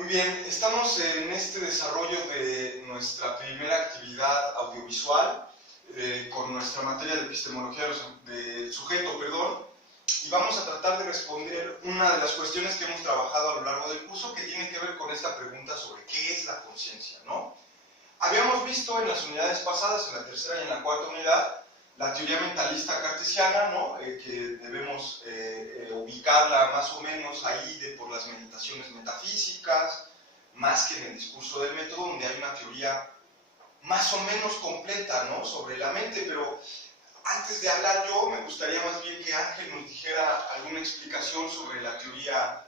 Muy bien, estamos en este desarrollo de nuestra primera actividad audiovisual con nuestra materia de epistemología del sujeto, y vamos a tratar de responder una de las cuestiones que hemos trabajado a lo largo del curso que tiene que ver con esta pregunta sobre qué es la conciencia, ¿no? Habíamos visto en las unidades pasadas, en la tercera y en la cuarta unidad, la teoría mentalista cartesiana, ¿no? Que debemos ubicarla más o menos ahí por las meditaciones metafísicas, más que en el discurso del método, donde hay una teoría más o menos completa, ¿no? Sobre la mente, pero antes de hablar yo, me gustaría más bien que Ángel nos dijera alguna explicación sobre la teoría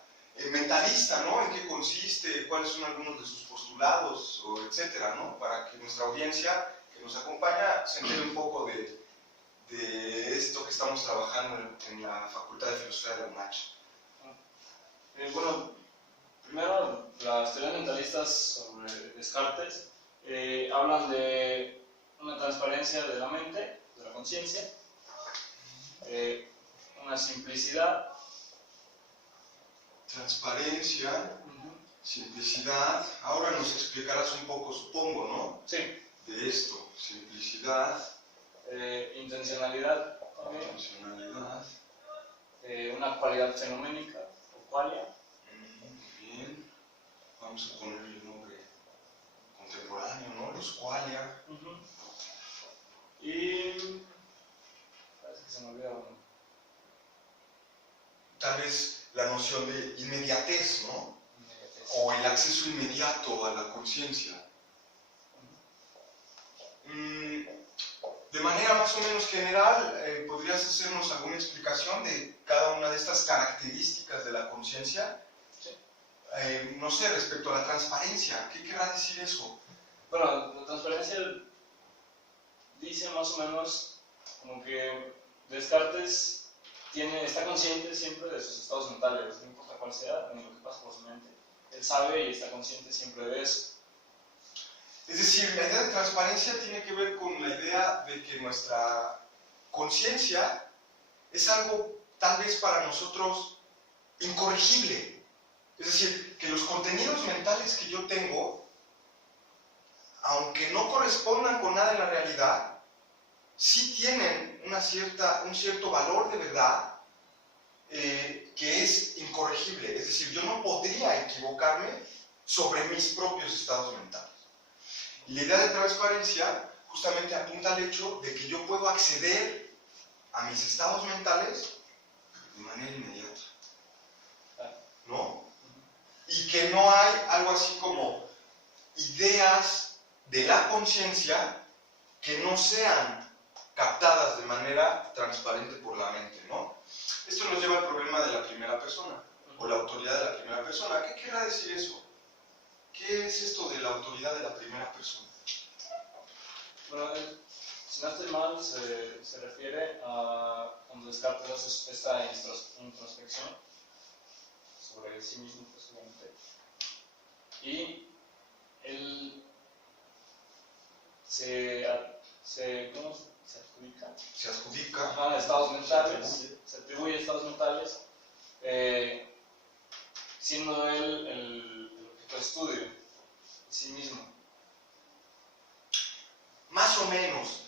mentalista, ¿no? En qué consiste, cuáles son algunos de sus postulados, etcétera, ¿no? Para que nuestra audiencia que nos acompaña se entere un poco de esto que estamos trabajando en la Facultad de Filosofía de la UNACH. Bueno, primero, las teorías mentalistas sobre Descartes hablan de una transparencia de la mente, de la conciencia, una simplicidad. Transparencia, simplicidad. Ahora nos explicarás un poco, supongo, ¿no? Sí. De esto, simplicidad. Intencionalidad también. Intencionalidad. Una cualidad fenoménica o qualia. Muy bien. Vamos a ponerle el nombre contemporáneo, ¿no? Los qualia. Y parece que se me olvidó uno. Tal vez la noción de inmediatez, ¿no? Inmediatez. O el acceso inmediato a la conciencia. De manera más o menos general, ¿podrías hacernos alguna explicación de cada una de estas características de la conciencia? Sí. No sé, respecto a la transparencia, ¿qué querrá decir eso? Bueno, la transparencia dice más o menos como que Descartes está consciente siempre de sus estados mentales, no importa cuál sea, ni lo que pasa por su mente. Él sabe y está consciente siempre de eso. Es decir, la idea de transparencia tiene que ver con la idea de que nuestra conciencia es algo tal vez para nosotros incorregible. Es decir, que los contenidos mentales que yo tengo, aunque no correspondan con nada en la realidad, sí tienen un cierto valor de verdad que es incorregible. Es decir, yo no podría equivocarme sobre mis propios estados mentales. Y la idea de transparencia justamente apunta al hecho de que yo puedo acceder a mis estados mentales de manera inmediata, ¿no? Y que no hay algo así como ideas de la conciencia que no sean captadas de manera transparente por la mente, ¿no? Esto nos lleva al problema de la primera persona, o la autoridad de la primera persona. ¿Qué querrá decir eso? ¿Qué es esto de la autoridad de la primera persona? Bueno, si no estoy mal, se refiere a cuando Descartes hace esta introspección sobre sí mismo, posiblemente. Y él se adjudica. Se adjudica. Ajá, estados mentales, se atribuye estados mentales, siendo él el objeto de estudio de sí mismo. Más o menos.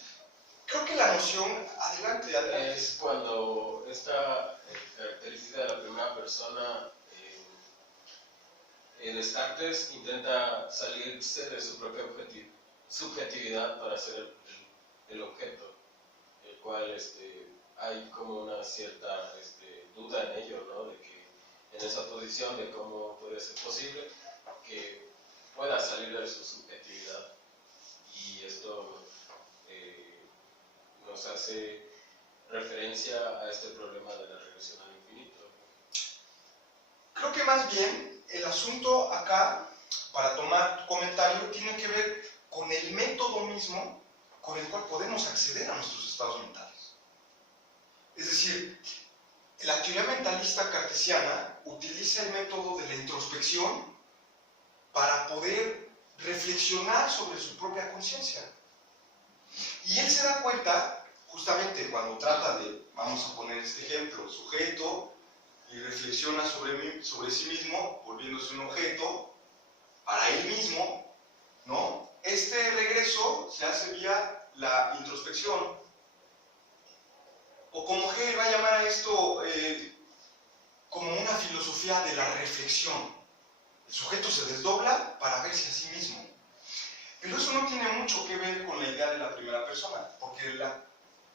Creo que la noción, adelante. Es cuando esta característica de la primera persona, Descartes intenta salirse de su propia subjetividad para ser el objeto, el cual hay como una cierta duda en ello, ¿no? De que en esa posición de cómo puede ser posible que pueda salir de su subjetividad. Y esto nos hace referencia a este problema de la regresión al infinito. Creo que más bien el asunto acá, para tomar tu comentario, tiene que ver con el método mismo con el cual podemos acceder a nuestros estados mentales. Es decir, la teoría mentalista cartesiana utiliza el método de la introspección para poder reflexionar sobre su propia conciencia. Y él se da cuenta, justamente cuando trata de, vamos a poner este ejemplo, sujeto, y reflexiona sobre sí mismo, volviéndose un objeto, para él mismo, ¿no? Este regreso se hace vía la introspección, o como Hegel va a llamar a esto, como una filosofía de la reflexión. El sujeto se desdobla para verse a sí mismo. Pero eso no tiene mucho que ver con la idea de la primera persona, porque la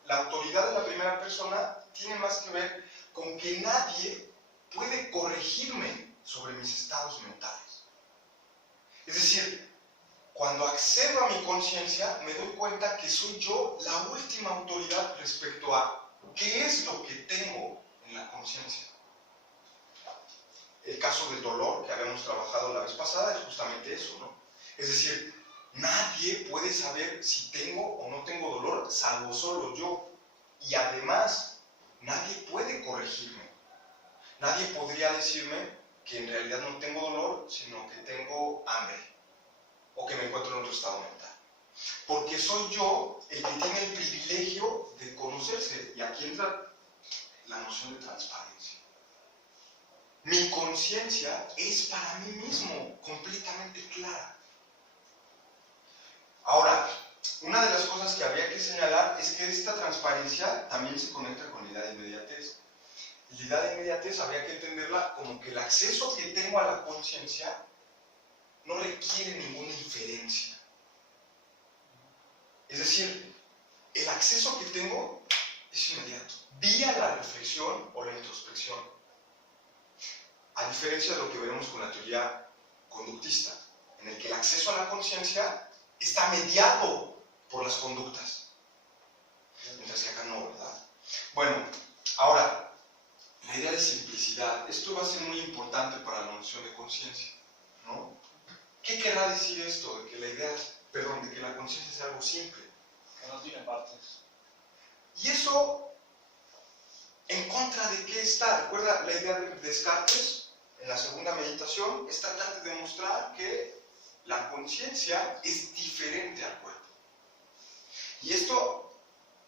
autoridad de la primera persona tiene más que ver con que nadie puede corregirme sobre mis estados mentales. Es decir, cuando accedo a mi conciencia, me doy cuenta que soy yo la última autoridad respecto a qué es lo que tengo en la conciencia. El caso del dolor que habíamos trabajado la vez pasada es justamente eso, ¿no? Es decir, nadie puede saber si tengo o no tengo dolor, salvo solo yo. Y además, nadie puede corregirme. Nadie podría decirme que en realidad no tengo dolor, sino que tengo hambre, o que me encuentro en otro estado mental. Porque soy yo el que tiene el privilegio de conocerse. Y aquí entra la noción de transparencia. Mi conciencia es para mí mismo completamente clara. Ahora, una de las cosas que habría que señalar es que esta transparencia también se conecta con la idea de inmediatez. La idea de inmediatez habría que entenderla como que el acceso que tengo a la conciencia no requiere ninguna inferencia. Es decir, el acceso que tengo es inmediato, vía la reflexión o la introspección. A diferencia de lo que veremos con la teoría conductista, en el que el acceso a la conciencia está mediado por las conductas. Mientras que acá no, ¿verdad? Bueno, ahora, la idea de simplicidad. Esto va a ser muy importante para la noción de conciencia, ¿no? ¿Qué querrá decir esto? De que la idea, de que la conciencia sea algo simple. Que no tiene partes. Y eso, ¿en contra de qué está? ¿Recuerda la idea de Descartes? En la segunda meditación, es tratar de demostrar que la conciencia es diferente al cuerpo. Y esto,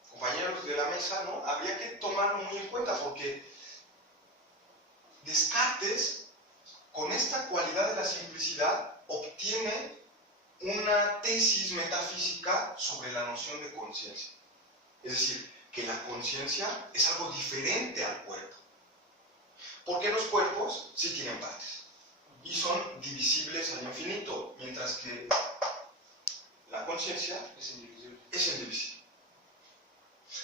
compañeros de la mesa, ¿no? Habría que tomarlo muy en cuenta, porque Descartes, con esta cualidad de la simplicidad, obtiene una tesis metafísica sobre la noción de conciencia. Es decir, que la conciencia es algo diferente al cuerpo. Porque los cuerpos sí tienen partes y son divisibles al infinito, mientras que la conciencia es indivisible.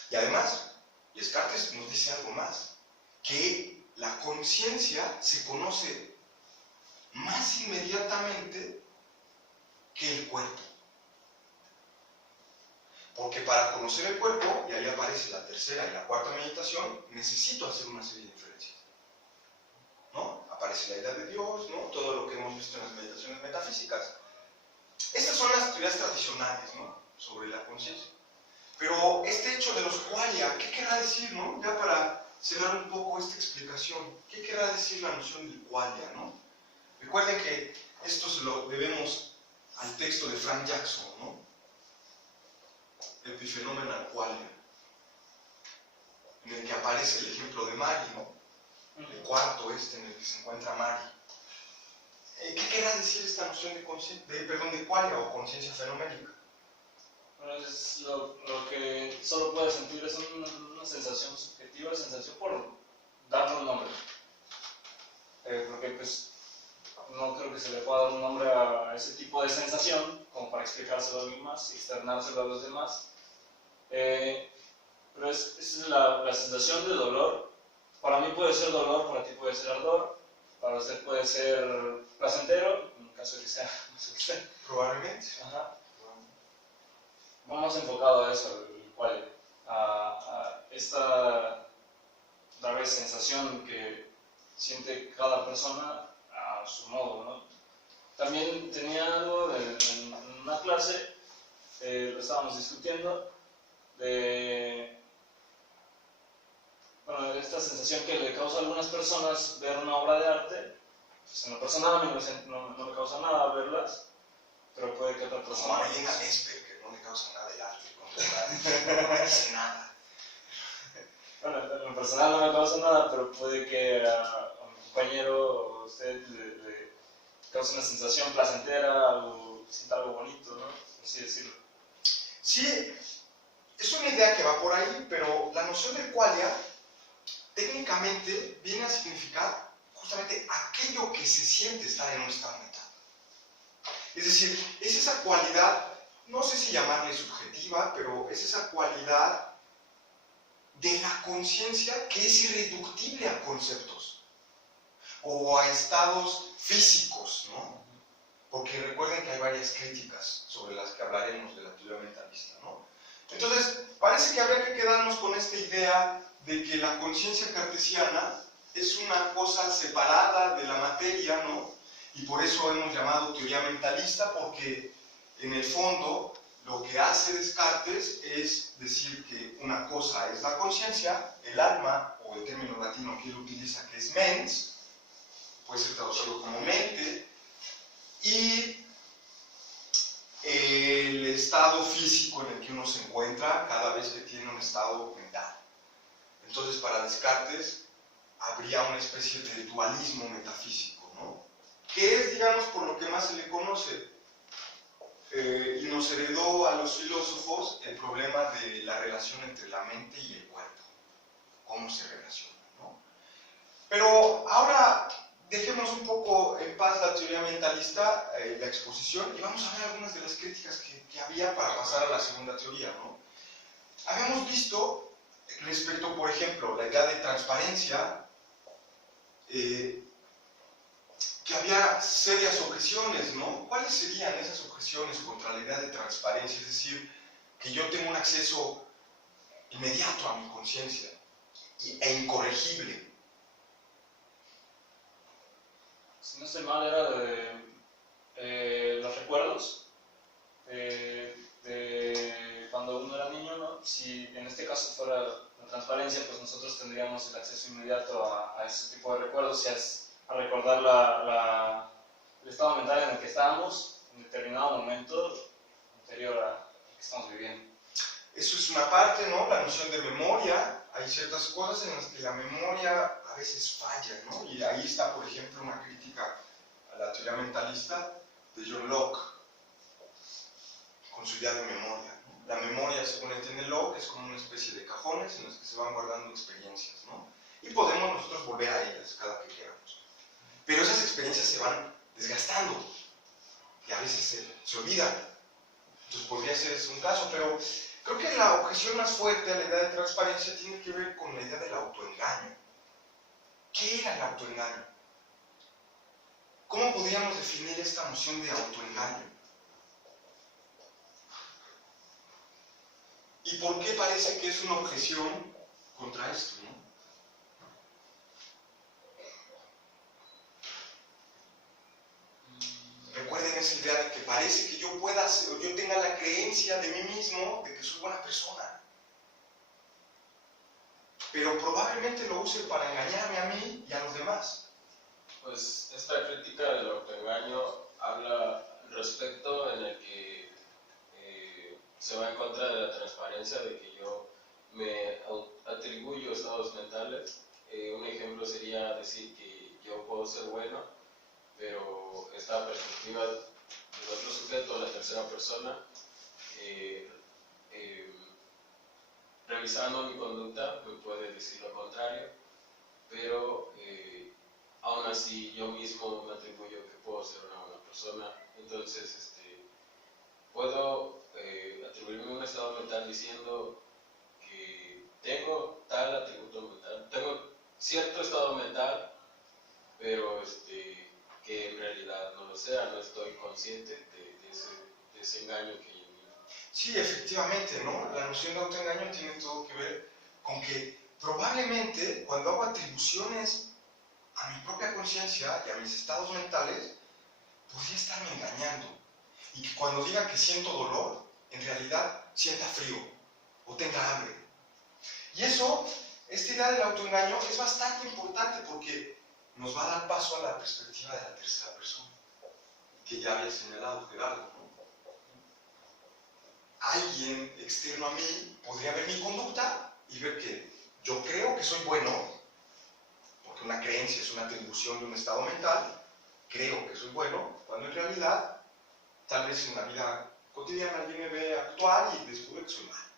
Y además, Descartes nos dice algo más, que la conciencia se conoce más inmediatamente que el cuerpo. Porque para conocer el cuerpo, y ahí aparece la tercera y la cuarta meditación, necesito hacer una serie de inferencias, ¿no? Aparece la idea de Dios, ¿no? Todo lo que hemos visto en las meditaciones metafísicas. Estas son las teorías tradicionales, ¿no? Sobre la conciencia. Pero este hecho de los qualia, ¿qué querrá decir, no? Ya para cerrar un poco esta explicación, ¿qué querrá decir la noción del qualia, no? Recuerden que esto se lo debemos al texto de Frank Jackson, ¿no? Epifenomenal qualia, en el que aparece el ejemplo de Mari, ¿no? El cuarto en el que se encuentra Mari. ¿Qué querrá decir esta noción de qualia o conciencia fenoménica? Bueno, es lo que solo puedes sentir, es una sensación subjetiva, sensación por darle un nombre. Porque pues no creo que se le pueda dar un nombre a ese tipo de sensación como para explicárselo a alguien más, externárselo a los demás. Pero es la sensación de dolor. Para mí puede ser dolor, para ti puede ser ardor, para usted puede ser placentero, en caso de que sea usted. Probablemente. Ajá. Vamos enfocado a eso, a esta tal vez sensación que siente cada persona a su modo, ¿no? También tenía algo en una clase, lo estábamos discutiendo, de esta sensación que le causa a algunas personas ver una obra de arte. Pues en lo personal a mí no me causa nada verlas, pero puede que otra persona... Como Marlene Lesper, que no le causa nada el arte, no me dice nada. Bueno, en lo personal no me causa nada, pero puede que a mi compañero o a usted cause una sensación placentera, sienta algo bonito, ¿no? Así decirlo. Sí, es una idea que va por ahí, pero la noción de qualia técnicamente viene a significar justamente aquello que se siente estar en un estado mental. Es decir, es esa cualidad, no sé si llamarle subjetiva, pero es esa cualidad de la conciencia que es irreductible a conceptos o a estados físicos, ¿no? Porque recuerden que hay varias críticas sobre las que hablaremos de la teoría mentalista, ¿no? Entonces, parece que habría que quedarnos con esta idea de que la conciencia cartesiana es una cosa separada de la materia, ¿no? Y por eso hemos llamado teoría mentalista, porque en el fondo lo que hace Descartes es decir que una cosa es la conciencia, el alma, o el término latino que él utiliza, que es mens, puede ser traducido como mente, y el estado físico en el que uno se encuentra cada vez que tiene un estado mental. Entonces, para Descartes habría una especie de dualismo metafísico, ¿no? Que es, digamos, por lo que más se le conoce. Y nos heredó a los filósofos el problema de la relación entre la mente y el cuerpo, cómo se relacionan, ¿no? Pero ahora dejemos un poco en paz la teoría mentalista, la exposición, y vamos a ver algunas de las críticas que había para pasar a la segunda teoría, ¿no? Habíamos visto respecto, por ejemplo, la idea de transparencia, que había serias objeciones, ¿no? ¿Cuáles serían esas objeciones contra la idea de transparencia? Es decir, que yo tengo un acceso inmediato a mi conciencia e incorregible. Si no estoy mal, era de los recuerdos de cuando uno era niño, ¿no? Si en este caso fuera la transparencia, pues nosotros tendríamos el acceso inmediato a ese tipo de recuerdos, a recordar el estado mental en el que estábamos en determinado momento anterior a lo que estamos viviendo. Eso es una parte, ¿no? La noción de memoria. Hay ciertas cosas en las que la memoria a veces falla, ¿no? Y ahí está, por ejemplo, una crítica a la teoría mentalista de John Locke, con su idea de memoria, ¿no? La memoria, según entiende Locke, es como una especie de cajones en los que se van guardando experiencias, ¿no? Y podemos nosotros volver a ellas cada que queramos. Pero esas experiencias se van desgastando y a veces se olvidan. Entonces podría ser ese un caso, pero creo que la objeción más fuerte a la idea de transparencia tiene que ver con la idea del autoengaño. ¿Qué era el autoengaño? ¿Cómo podríamos definir esta noción de autoengaño? ¿Y por qué parece que es una objeción contra esto, ¿no? Recuerden esa idea de que parece que yo tenga la creencia de mí mismo de que soy buena persona. Pero probablemente lo use para engañarme a mí y a los demás. Pues esta crítica del autoengaño habla al respecto en el que se va en contra de la transparencia, de que yo me atribuyo estados mentales. Un ejemplo sería decir que yo puedo ser bueno, pero esta perspectiva del otro sujeto, la tercera persona, revisando mi conducta me puede decir lo contrario, pero aún así yo mismo me atribuyo que puedo ser una buena persona. Entonces puedo atribuirme un estado mental diciendo que tengo tal atributo mental, tengo cierto estado mental, pero que en realidad no lo sea, no estoy consciente de ese engaño que hay en mí. Sí, efectivamente, ¿no? La noción de autoengaño tiene todo que ver con que probablemente cuando hago atribuciones a mi propia conciencia y a mis estados mentales, podría estarme engañando. Y que cuando diga que siento dolor, en realidad sienta frío o tenga hambre. Y eso, esta idea del autoengaño es bastante importante porque nos va a dar paso a la perspectiva de la tercera persona, que ya había señalado Gerardo, ¿no? Alguien externo a mí podría ver mi conducta y ver que yo creo que soy bueno, porque una creencia es una atribución de un estado mental, creo que eso es bueno, cuando en realidad, tal vez en la vida cotidiana alguien me ve actuar y descubre que soy malo,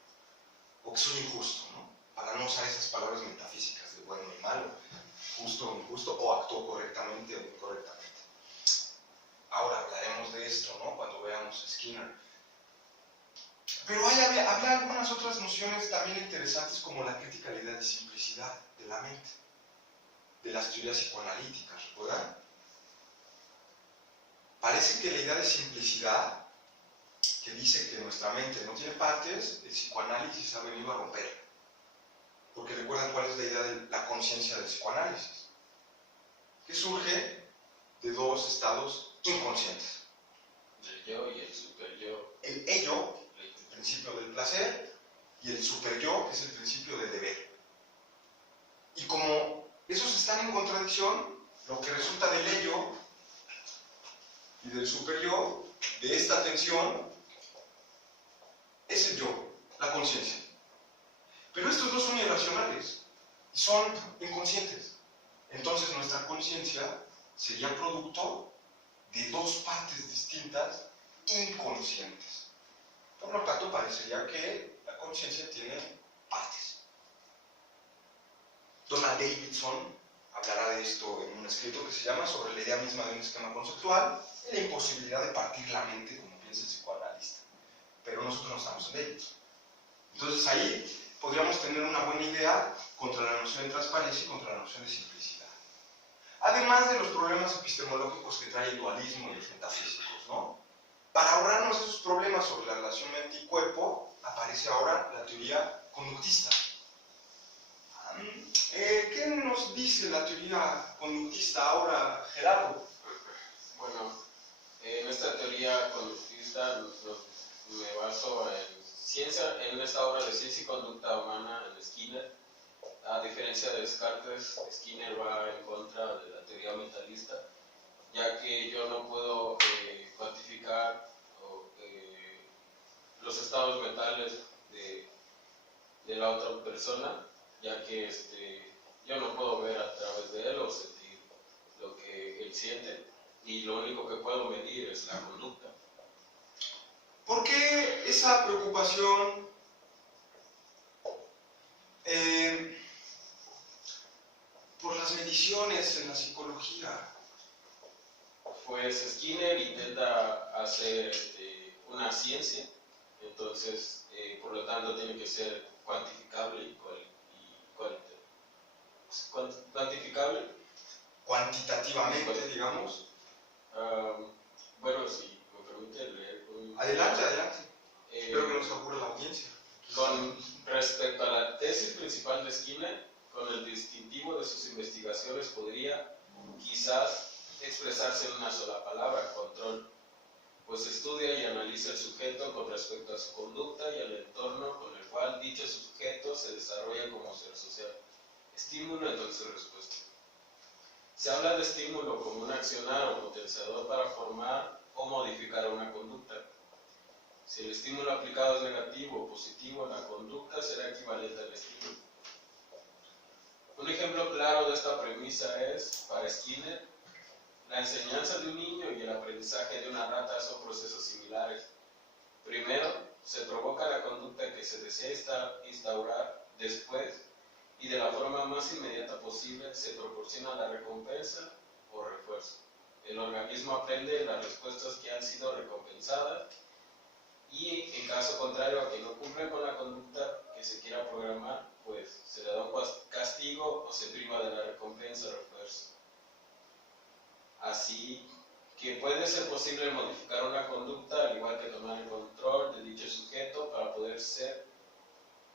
o que soy injusto, ¿no? Para no usar esas palabras metafísicas de bueno y malo, justo o injusto, o actúo correctamente o incorrectamente. Ahora hablaremos de esto, ¿no? Cuando veamos a Skinner. Pero había algunas otras nociones también interesantes, como la crítica a la idea de simplicidad de la mente, de las teorías psicoanalíticas, ¿recuerdan? Parece que la idea de simplicidad, que dice que nuestra mente no tiene partes, el psicoanálisis ha venido a romper. Porque recuerdan cuál es la idea de la conciencia del psicoanálisis, que surge de dos estados inconscientes. El yo y el superyo. El ello, el principio del placer, y el superyo, que es el principio del deber. Y como esos están en contradicción, lo que resulta del ello y del superyo, de esta tensión, es el yo, la conciencia. Pero estos dos son irracionales y son inconscientes. Entonces nuestra conciencia sería producto de dos partes distintas, inconscientes. Por lo tanto, parecería que la conciencia tiene partes. Donald Davidson hablará de esto en un escrito que se llama Sobre la idea misma de un esquema conceptual y la imposibilidad de partir la mente como piensa el psicoanalista. Pero nosotros no estamos en ello. Entonces ahí podríamos tener una buena idea contra la noción de transparencia y contra la noción de simplicidad. Además de los problemas epistemológicos que trae el dualismo y los metafísicos, ¿no? Para ahorrarnos esos problemas sobre la relación mente y cuerpo, aparece ahora la teoría conductista. ¿Qué nos dice la teoría conductista ahora, Gerardo? Bueno, en esta teoría conductista me baso en esta obra de Ciencia y Conducta Humana en Skinner. A diferencia de Descartes, Skinner va en contra de la teoría mentalista, ya que yo no puedo cuantificar los estados mentales de la otra persona, ya que yo no puedo ver a través de él o sentir lo que él siente, y lo único que puedo medir es la conducta. ¿Por qué esa preocupación por las mediciones en la psicología? Pues Skinner intenta hacer una ciencia, entonces por lo tanto tiene que ser cuantificable y cuantificable. Cuantitativamente, digamos. Bueno, si me permite leer Adelante, adelante. Espero que no se aburra la audiencia. Con respecto a la tesis principal de Skinner, con el distintivo de sus investigaciones podría, quizás, expresarse en una sola palabra: control, pues estudia y analiza el sujeto con respecto a su conducta y al entorno con el cual dicho sujeto se desarrolla como ser social. Estímulo, entonces respuesta. Se habla de estímulo como un accionar o potenciador para formar o modificar una conducta. Si el estímulo aplicado es negativo o positivo, la conducta será equivalente al estímulo. Un ejemplo claro de esta premisa es, para Skinner, la enseñanza de un niño y el aprendizaje de una rata son procesos similares. Primero, se provoca la conducta que se desea instaurar, después, y de la forma más inmediata posible, se proporciona la recompensa o refuerzo. El organismo aprende las respuestas que han sido recompensadas y, en caso contrario a que no cumple con la conducta que se quiera programar, pues se le da un castigo o se priva de la recompensa o refuerzo. Así que puede ser posible modificar una conducta, al igual que tomar el control de dicho sujeto para poder ser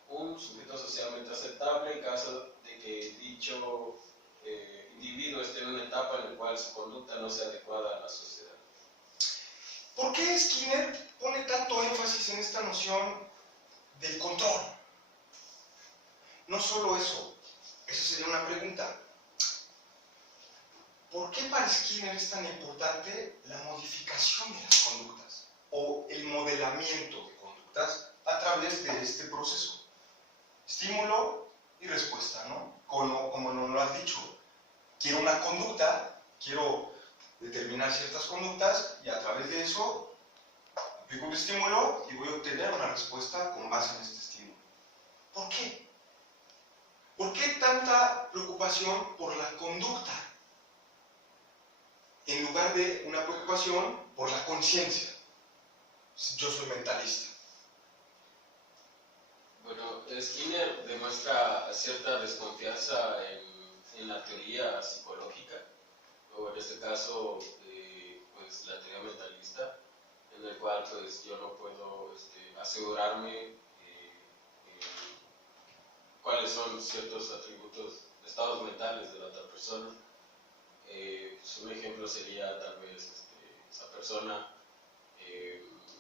un sujeto socialmente aceptable en caso de que dicho individuo esté en una etapa en la cual su conducta no sea adecuada a la sociedad. ¿Por qué Skinner pone tanto énfasis en esta noción del control? No solo eso, esa sería una pregunta. ¿Por qué para Skinner es tan importante la modificación de las conductas o el modelamiento de conductas a través de este proceso? Estímulo y respuesta, ¿no? Como nos lo has dicho. Quiero una conducta, quiero determinar determinar ciertas conductas y a través de eso aplico un estímulo y voy a obtener una respuesta con base en este estímulo. ¿Por qué? ¿Por qué tanta preocupación por la conducta en lugar de una preocupación por la conciencia? Yo soy mentalista. Bueno, Skinner demuestra cierta desconfianza en la teoría psicológica, o en este caso, pues la teoría mentalista, en el cual pues yo no puedo asegurarme cuáles son ciertos atributos, estados mentales de la otra persona. Pues un ejemplo sería tal vez esa persona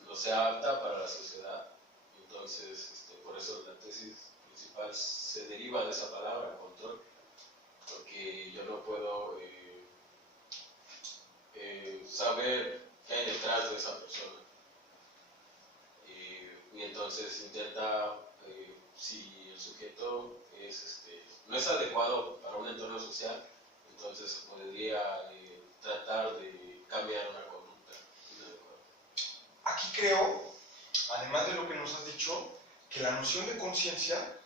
no sea apta para la sociedad, entonces por eso la tesis principal se deriva de esa palabra, control, porque yo no puedo saber qué hay detrás de esa persona, y entonces intenta, si el sujeto no es adecuado para un entorno social, entonces podría tratar de cambiar una conducta inadecuada. Aquí creo, además de lo que nos has dicho, que la noción de conciencia,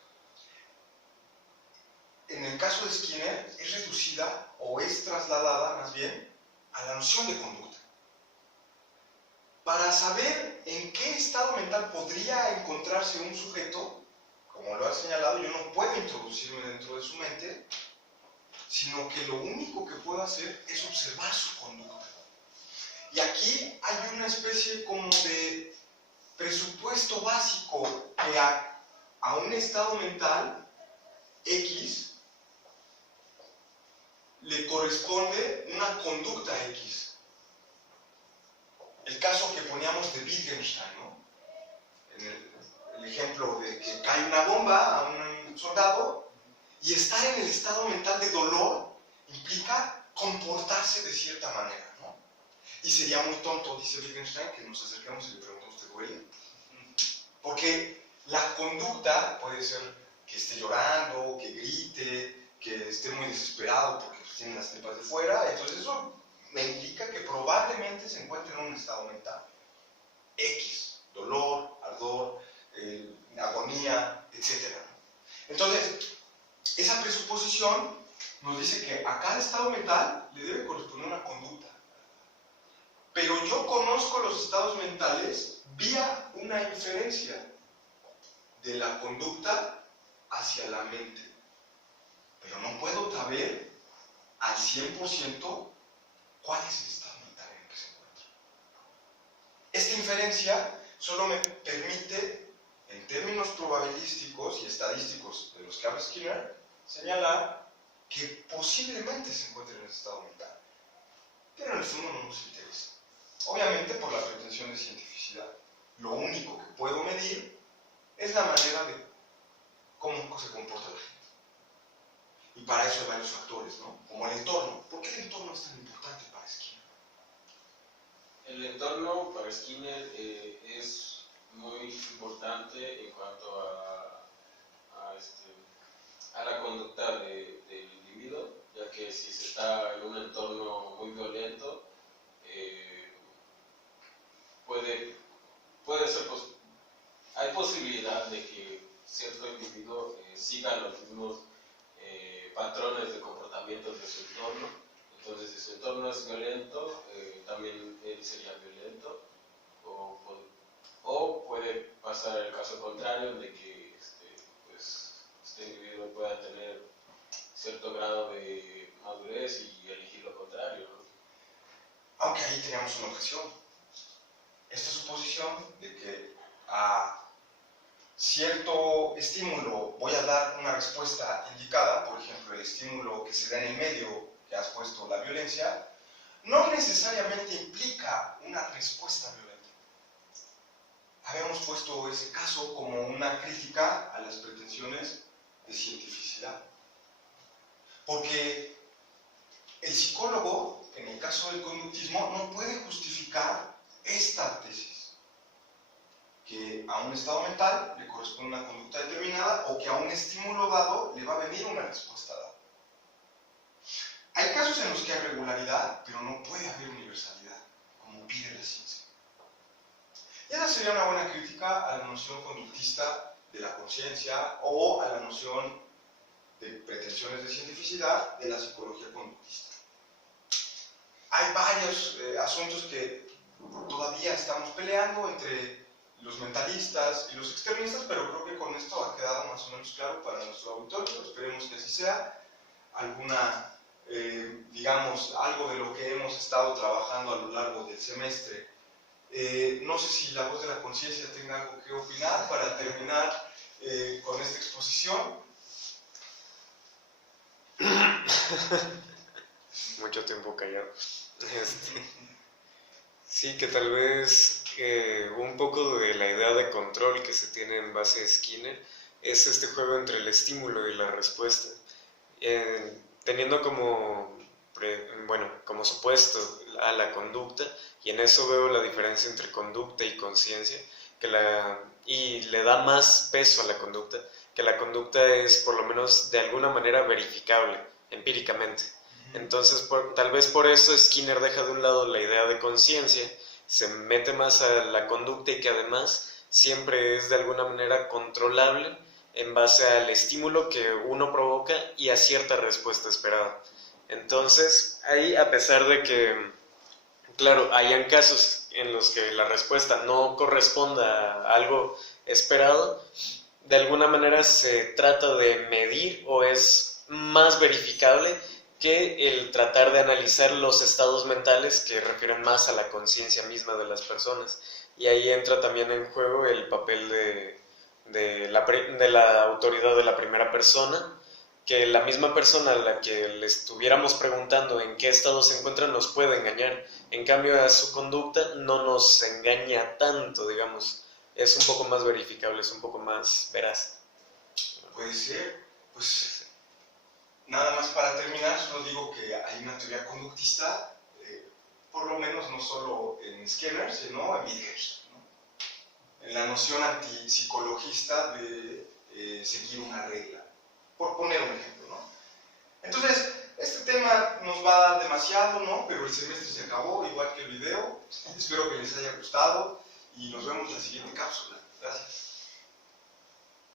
en el caso de Skinner, es reducida o es trasladada más bien a la noción de conducta. Para saber en qué estado mental podría encontrarse un sujeto, como lo ha señalado, yo no puedo introducirme dentro de su mente, sino que lo único que puedo hacer es observar su conducta. Y aquí hay una especie como de presupuesto básico que a un estado mental X le corresponde una conducta X. El caso que poníamos de Wittgenstein, ¿no? En el ejemplo de que cae una bomba a un soldado y estar en el estado mental de dolor implica comportarse de cierta manera, ¿no? Y sería muy tonto, dice Wittgenstein, que nos acerquemos y le preguntemos, ¿te duele? Porque la conducta puede ser que esté llorando, que grite, que esté muy desesperado porque pues, tiene las tripas de fuera, entonces eso me indica que probablemente se encuentre en un estado mental X, dolor, ardor, agonía, etc. Entonces, esa presuposición nos dice que a cada estado mental le debe corresponder una conducta. Pero yo conozco los estados mentales vía una inferencia de la conducta hacia la mente. Pero no puedo saber al 100% cuál es el estado mental en el que se encuentra. Esta inferencia solo me permite, en términos probabilísticos y estadísticos de los que habla Skinner, señalar que posiblemente se encuentre en ese estado mental. Pero en el fondo no nos interesa. Obviamente por la pretensión de cientificidad. Lo único que puedo medir es la manera de cómo se comporta la gente. Y para eso hay varios factores, ¿no? Como el entorno. ¿Por qué el entorno es tan importante para Skinner? El entorno para Skinner es muy importante en cuanto a la conducta del individuo, ya que si se está en un entorno muy violento, puede ser hay posibilidad de que cierto individuo siga los mismos patrones de comportamiento de su entorno. Entonces, si su entorno es violento, también él sería violento, o puede pasar el caso contrario de que este individuo pueda tener cierto grado de madurez y elegir lo contrario, ¿no? Aunque ahí teníamos una objeción. Esta suposición de que a cierto estímulo voy a dar una respuesta indicada, por ejemplo, el estímulo que se da en el medio que has puesto, la violencia, no necesariamente implica una respuesta violenta. Habíamos puesto ese caso como una crítica a las pretensiones de cientificidad. Porque el psicólogo, en el caso del conductismo, no puede justificar esta tesis, que a un estado mental le corresponde una conducta determinada o que a un estímulo dado le va a venir una respuesta dada. Hay casos en los que hay regularidad, pero no puede haber universalidad, como pide la ciencia. Y esa sería una buena crítica a la noción conductista de la conciencia o a la noción de pretensiones de cientificidad de la psicología conductista. Hay varios asuntos que todavía estamos peleando entre los mentalistas y los extremistas, pero creo que con esto ha quedado más o menos claro para nuestro auditorio. Esperemos que así sea. Alguna, digamos, algo de lo que hemos estado trabajando a lo largo del semestre. No sé si la voz de la conciencia tenga algo que opinar para terminar con esta exposición. Mucho tiempo callado. Sí, que tal vez un poco de la idea de control que se tiene en base a Skinner es este juego entre el estímulo y la respuesta, teniendo como supuesto a la conducta, y en eso veo la diferencia entre conducta y conciencia, y le da más peso a la conducta, que la conducta es por lo menos de alguna manera verificable empíricamente. Entonces, tal vez por eso Skinner deja de un lado la idea de conciencia, se mete más a la conducta y que además siempre es de alguna manera controlable en base al estímulo que uno provoca y a cierta respuesta esperada. Entonces, ahí, a pesar de que, claro, hayan casos en los que la respuesta no corresponda a algo esperado, de alguna manera se trata de medir o es más verificable que el tratar de analizar los estados mentales que refieren más a la conciencia misma de las personas. Y ahí entra también en juego el papel de la autoridad de la primera persona, que la misma persona a la que le estuviéramos preguntando en qué estado se encuentra nos puede engañar. En cambio, a su conducta no nos engaña tanto, digamos. Es un poco más verificable, es un poco más veraz. Puede ser. Pues nada más para terminar, solo digo que hay una teoría conductista, por lo menos no solo en Skinner, sino en Wittgenstein, ¿no? En la noción antipsicologista de seguir una regla, por poner un ejemplo, ¿no? Entonces, este tema nos va a dar demasiado, ¿no? Pero el semestre se acabó, igual que el video. Espero que les haya gustado y nos vemos en la siguiente cápsula. Gracias.